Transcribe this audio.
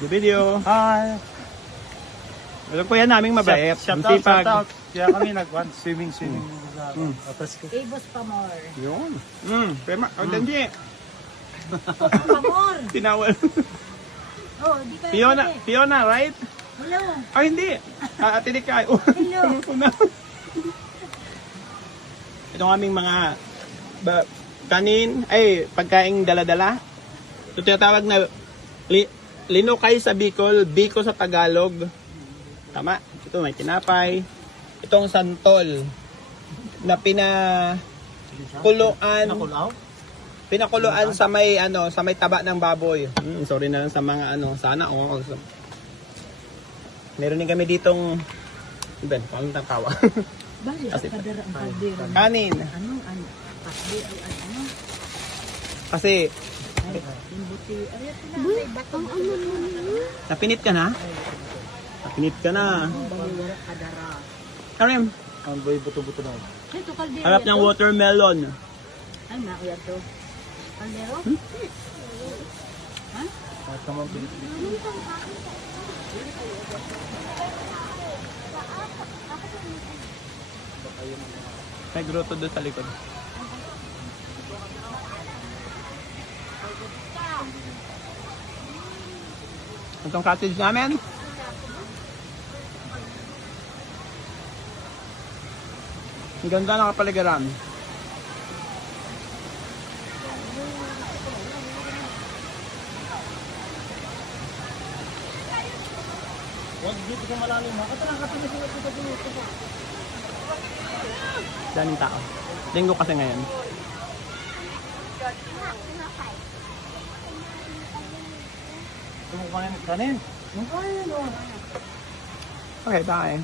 Video. Hi! Ito po yan naming mabait. Shout Masipag. out. Kaya kami swimming sa atas ko. Ibos Pamor. Yun. Prema. O, Danji. Pamor. Tinawal. Oh, di ka. Fiona, right? Hello. Ay, hindi. Ate Dikay. Oh, Hello. Itong aming mga kanin, pagkaing dala-dala. Ito tinatawag na linukay sa Bicol, biko sa Tagalog. Tama. Ito may tinapay. Itong santol na pinakuluan sa may taba ng baboy. Sorry na lang sa mga sana meron din kami ditong paano tawa. Bali, kadera ang kadera. Kanin. Ano? Kasi Yung buti. Ay, batong napinit ka na? Napinit ka na. baliwara kadara. Karim, Ang boy buto-buto na. Ito kaldero. harap ng watermelon. Ay, nakuya to. Kaldero? Ha? At naman May grotto doon sa likod. Itong cottage namin. Ang ganda ng kapaligiran. Huwag dito sa malalim ha. Ito lang kasi Daming tao. Linggo kasi ngayon. Tumukha kanin. Yung kanin o. Okay, bye.